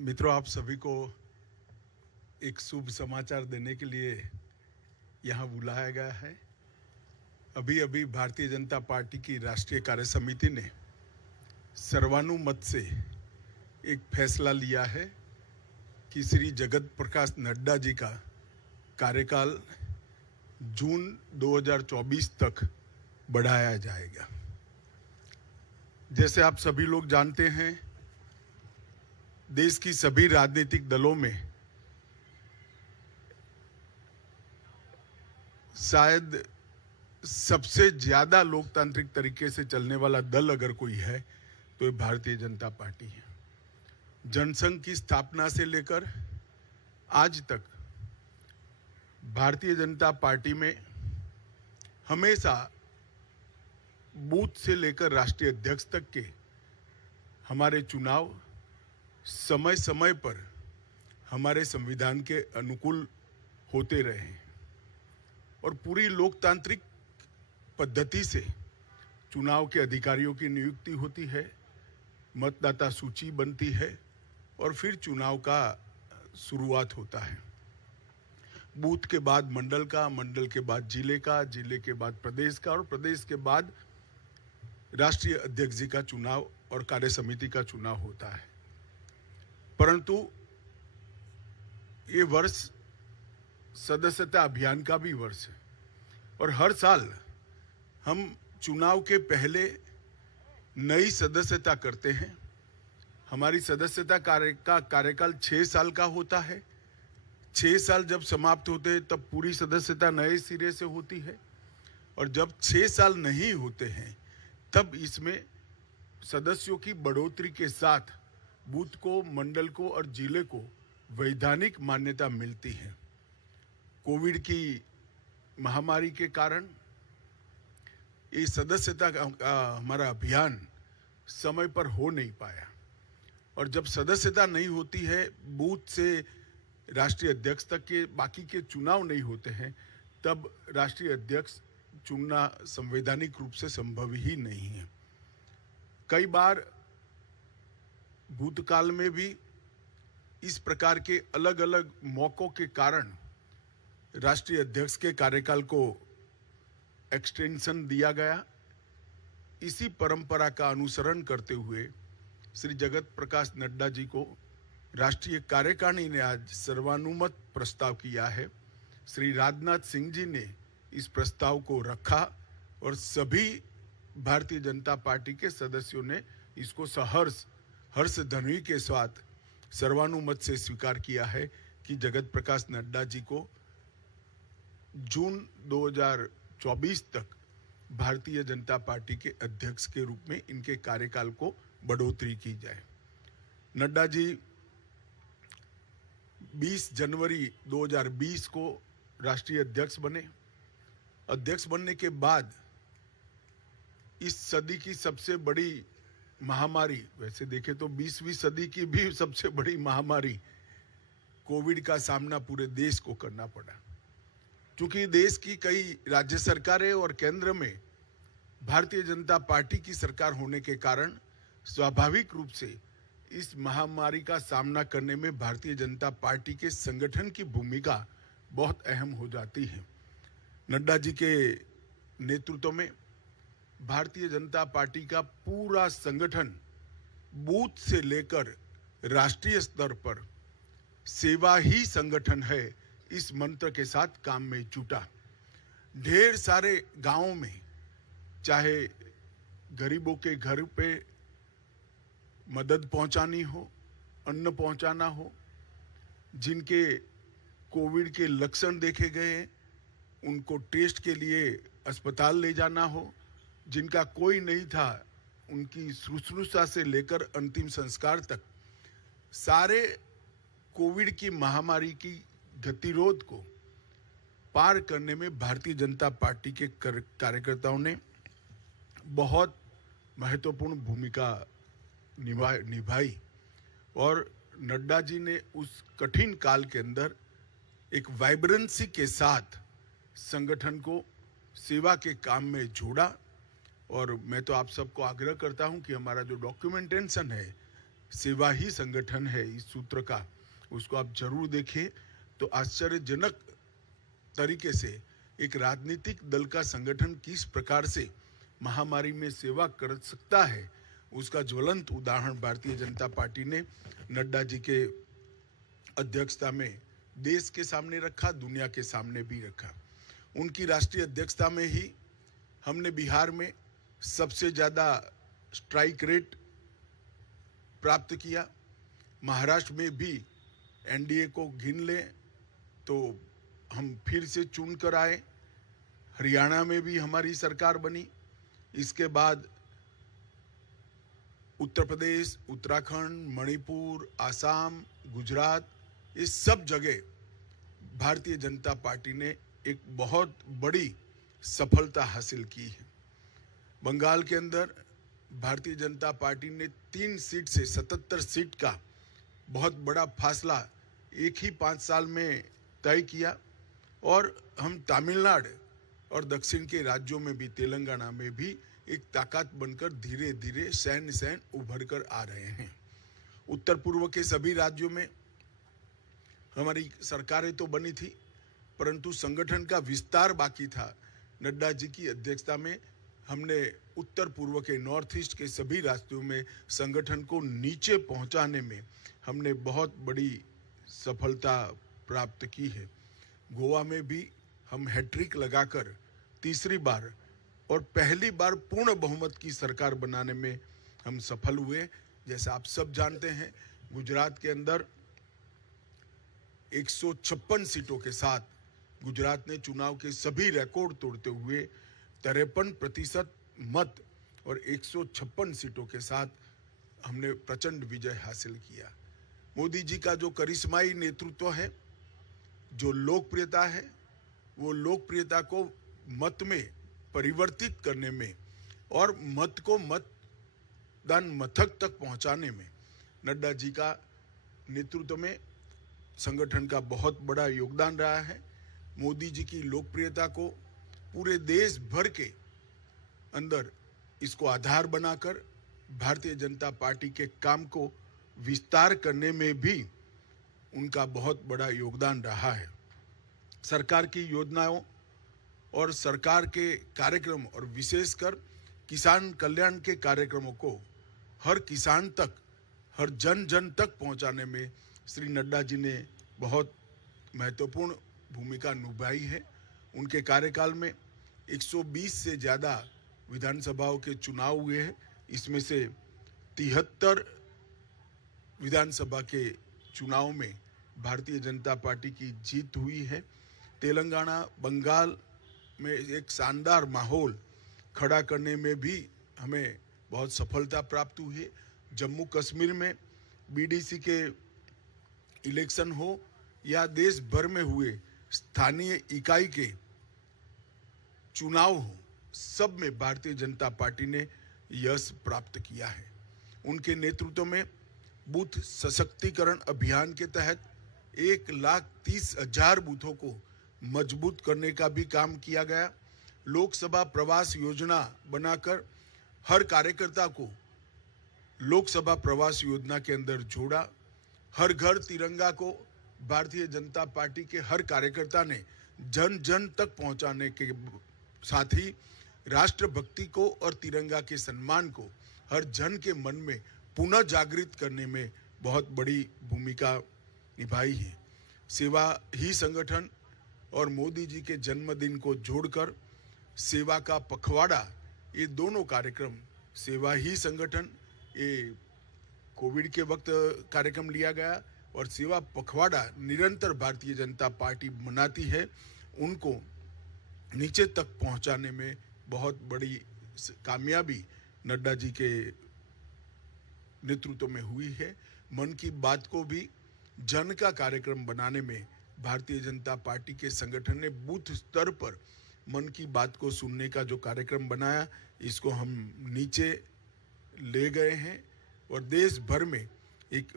मित्रों, आप सभी को एक शुभ समाचार देने के लिए यहाँ बुलाया गया है। अभी अभी भारतीय जनता पार्टी की राष्ट्रीय कार्य समिति ने सर्वानुमत से एक फैसला लिया है कि श्री जगत प्रकाश नड्डा जी का कार्यकाल जून 2024 तक बढ़ाया जाएगा। जैसे आप सभी लोग जानते हैं, देश की सभी राजनीतिक दलों में शायद सबसे ज्यादा लोकतांत्रिक तरीके से चलने वाला दल अगर कोई है तो ये भारतीय जनता पार्टी है। जनसंघ की स्थापना से लेकर आज तक भारतीय जनता पार्टी में हमेशा बूथ से लेकर राष्ट्रीय अध्यक्ष तक के हमारे चुनाव समय समय पर हमारे संविधान के अनुकूल होते रहे हैं और पूरी लोकतांत्रिक पद्धति से चुनाव के अधिकारियों की नियुक्ति होती है, मतदाता सूची बनती है और फिर चुनाव का शुरुआत होता है। बूथ के बाद मंडल का, मंडल के बाद जिले का, जिले के बाद प्रदेश का और प्रदेश के बाद राष्ट्रीय अध्यक्ष जी का चुनाव और कार्य समिति का चुनाव होता है। परंतु ये वर्ष सदस्यता अभियान का भी वर्ष है और हर साल हम चुनाव के पहले नई सदस्यता करते हैं। हमारी सदस्यता कार्यकाल 6 साल का होता है। 6 साल जब समाप्त होते हैं तब पूरी सदस्यता नए सिरे से होती है और जब 6 साल नहीं होते हैं तब इसमें सदस्यों की बढ़ोतरी के साथ बूथ को, मंडल को और जिले को वैधानिक मान्यता मिलती है। कोविड की महामारी के कारण ये सदस्यता का हमारा अभियान समय पर हो नहीं पाया और जब सदस्यता नहीं होती है, बूथ से राष्ट्रीय अध्यक्ष तक के बाकी के चुनाव नहीं होते हैं, तब राष्ट्रीय अध्यक्ष चुनना संवैधानिक रूप से संभव ही नहीं है। कई बार भूतकाल में भी इस प्रकार के अलग अलग मौकों के कारण राष्ट्रीय अध्यक्ष के कार्यकाल को एक्सटेंशन दिया गया। इसी परंपरा का अनुसरण करते हुए श्री जगत प्रकाश नड्डा जी को राष्ट्रीय कार्यकारिणी ने आज सर्वानुमत प्रस्ताव किया है। श्री राजनाथ सिंह जी ने इस प्रस्ताव को रखा और सभी भारतीय जनता पार्टी के सदस्यों ने इसको हर्ष ध्वनि के साथ सर्वानुमत से स्वीकार किया है कि जगत प्रकाश नड्डा जी को जून 2024 तक भारतीय जनता पार्टी के अध्यक्ष के रूप में इनके कार्यकाल को बढ़ोतरी की जाए। नड्डा जी 20 जनवरी 2020 को राष्ट्रीय अध्यक्ष बने। अध्यक्ष बनने के बाद इस सदी की सबसे बड़ी महामारी, वैसे देखें तो 20वीं सदी की भी सबसे बड़ी महामारी कोविड का सामना पूरे देश को करना पड़ा। क्योंकि देश की कई राज्य सरकारें और केंद्र में भारतीय जनता पार्टी की सरकार होने के कारण स्वाभाविक रूप से इस महामारी का सामना करने में भारतीय जनता पार्टी के संगठन की भूमिका बहुत अहम हो जाती है। नड्डा जी के नेतृत्व में भारतीय जनता पार्टी का पूरा संगठन बूथ से लेकर राष्ट्रीय स्तर पर सेवा ही संगठन है, इस मंत्र के साथ काम में जुटा। ढेर सारे गांवों में चाहे गरीबों के घर पे मदद पहुंचानी हो, अन्न पहुंचाना हो, जिनके कोविड के लक्षण देखे गए उनको टेस्ट के लिए अस्पताल ले जाना हो, जिनका कोई नहीं था उनकी शुश्रूषा से लेकर अंतिम संस्कार तक सारे कोविड की महामारी की गतिरोध को पार करने में भारतीय जनता पार्टी के कार्यकर्ताओं ने बहुत महत्वपूर्ण भूमिका निभाई और नड्डा जी ने उस कठिन काल के अंदर एक वाइब्रेंसी के साथ संगठन को सेवा के काम में जोड़ा। और मैं तो आप सबको आग्रह करता हूं कि हमारा जो डॉक्यूमेंटेशन है सेवा ही संगठन है इस सूत्र का, उसको आप जरूर देखें। तो आश्चर्यजनक तरीके से एक राजनीतिक दल का संगठन किस प्रकार से महामारी में सेवा कर सकता है, उसका ज्वलंत उदाहरण भारतीय जनता पार्टी ने नड्डा जी के अध्यक्षता में देश के सामने रखा, दुनिया के सामने भी रखा। उनकी राष्ट्रीय अध्यक्षता में ही हमने बिहार में सबसे ज्यादा स्ट्राइक रेट प्राप्त किया। महाराष्ट्र में भी एनडीए को गिन ले तो हम फिर से चुन कर आए। हरियाणा में भी हमारी सरकार बनी। इसके बाद उत्तर प्रदेश, उत्तराखंड, मणिपुर, आसाम, गुजरात, इस सब जगह भारतीय जनता पार्टी ने एक बहुत बड़ी सफलता हासिल की है। बंगाल के अंदर भारतीय जनता पार्टी ने 3 सीट से 77 सीट का बहुत बड़ा फासला एक ही 5 साल में तय किया। और हम तमिलनाडु और दक्षिण के राज्यों में भी, तेलंगाना में भी एक ताकत बनकर धीरे धीरे सैन्य उभर कर आ रहे हैं। उत्तर पूर्व के सभी राज्यों में हमारी सरकारें तो बनी थी, परंतु संगठन का विस्तार बाकी था। नड्डा जी की अध्यक्षता में हमने उत्तर पूर्व के, नॉर्थ ईस्ट के सभी राज्यों में संगठन को नीचे पहुंचाने में हमने बहुत बड़ी सफलता प्राप्त की है। गोवा में भी हम हैट्रिक लगाकर तीसरी बार और पहली बार पूर्ण बहुमत की सरकार बनाने में हम सफल हुए। जैसा आप सब जानते हैं, गुजरात के अंदर 156 सीटों के साथ गुजरात ने चुनाव के सभी रिकॉर्ड तोड़ते हुए 53% मत और 156 सीटों के साथ हमने प्रचंड विजय हासिल किया। मोदी जी का जो करिश्माई नेतृत्व है, जो लोकप्रियता है, वो लोकप्रियता को मत में परिवर्तित करने में और मत को मतदान मथक तक पहुंचाने में नड्डा जी का नेतृत्व में संगठन का बहुत बड़ा योगदान रहा है। मोदी जी की लोकप्रियता को पूरे देश भर के अंदर इसको आधार बनाकर भारतीय जनता पार्टी के काम को विस्तार करने में भी उनका बहुत बड़ा योगदान रहा है। सरकार की योजनाओं और सरकार के कार्यक्रम और विशेषकर किसान कल्याण के कार्यक्रमों को हर किसान तक, हर जन जन तक पहुंचाने में श्री नड्डा जी ने बहुत महत्वपूर्ण भूमिका निभाई है। उनके कार्यकाल में 120 से ज़्यादा विधानसभाओं के चुनाव हुए हैं। इसमें से 73 विधानसभा के चुनाव में भारतीय जनता पार्टी की जीत हुई है। तेलंगाना, बंगाल में एक शानदार माहौल खड़ा करने में भी हमें बहुत सफलता प्राप्त हुई है। जम्मू कश्मीर में बीडीसी के इलेक्शन हो या देश भर में हुए स्थानीय इकाई के चुनाव हो, सब में भारतीय जनता पार्टी ने यश प्राप्त किया है। उनके नेतृत्व में बूथ सशक्तिकरण अभियान के तहत 1,30,000 बूथों को मजबूत करने का भी काम किया गया। लोकसभा प्रवास योजना बनाकर हर कार्यकर्ता को लोकसभा प्रवास योजना के अंदर जोड़ा। हर घर तिरंगा को भारतीय जनता पार्टी के हर कार्यकर्ता ने जन जन तक पहुंचाने के साथ ही राष्ट्रभक्ति को और तिरंगा के सम्मान को हर जन के मन में पुनः जागृत करने में बहुत बड़ी भूमिका निभाई है। सेवा ही संगठन और मोदी जी के जन्मदिन को जोड़कर सेवा का पखवाड़ा, ये दोनों कार्यक्रम, सेवा ही संगठन ये कोविड के वक्त कार्यक्रम लिया गया और सेवा पखवाड़ा निरंतर भारतीय जनता पार्टी मनाती है। उनको नीचे तक पहुंचाने में बहुत बड़ी कामयाबी नड्डा जी के नेतृत्व में हुई है। मन की बात को भी जन का कार्यक्रम बनाने में भारतीय जनता पार्टी के संगठन ने बूथ स्तर पर मन की बात को सुनने का जो कार्यक्रम बनाया, इसको हम नीचे ले गए हैं और देश भर में एक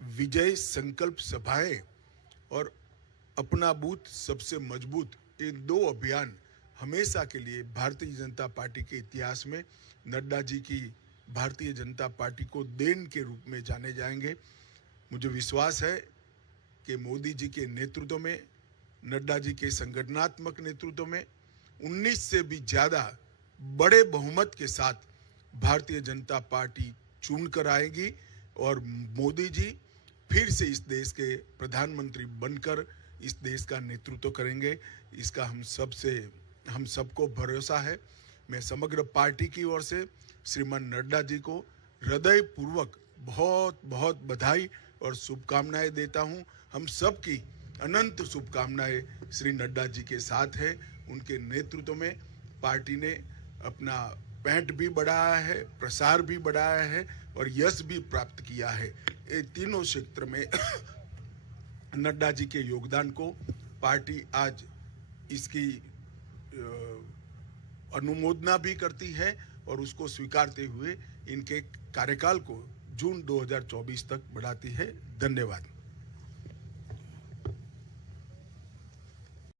विजय संकल्प सभाएं और अपना बूथ सबसे मजबूत, ये 2 अभियान हमेशा के लिए भारतीय जनता पार्टी के इतिहास में नड्डा जी की भारतीय जनता पार्टी को देन के रूप में जाने जाएंगे। मुझे विश्वास है कि मोदी जी के नेतृत्व में, नड्डा जी के संगठनात्मक नेतृत्व में 19 से भी ज्यादा बड़े बहुमत के साथ भारतीय जनता पार्टी चुन कर आएगी और मोदी जी फिर से इस देश के प्रधानमंत्री बनकर इस देश का नेतृत्व करेंगे। इसका हम सबको भरोसा है। मैं समग्र पार्टी की ओर से श्रीमान नड्डा जी को हृदय पूर्वक बहुत बहुत बधाई और शुभकामनाएं देता हूं। हम सबकी अनंत शुभकामनाएं श्री नड्डा जी के साथ है। उनके नेतृत्व में पार्टी ने अपना पैंठ भी बढ़ाया है, प्रसार भी बढ़ाया है और यश भी प्राप्त किया है। ये तीनों क्षेत्र में नड्डा जी के योगदान को पार्टी आज इसकी अनुमोदना भी करती है और उसको स्वीकारते हुए इनके कार्यकाल को जून 2024 तक बढ़ाती है। धन्यवाद।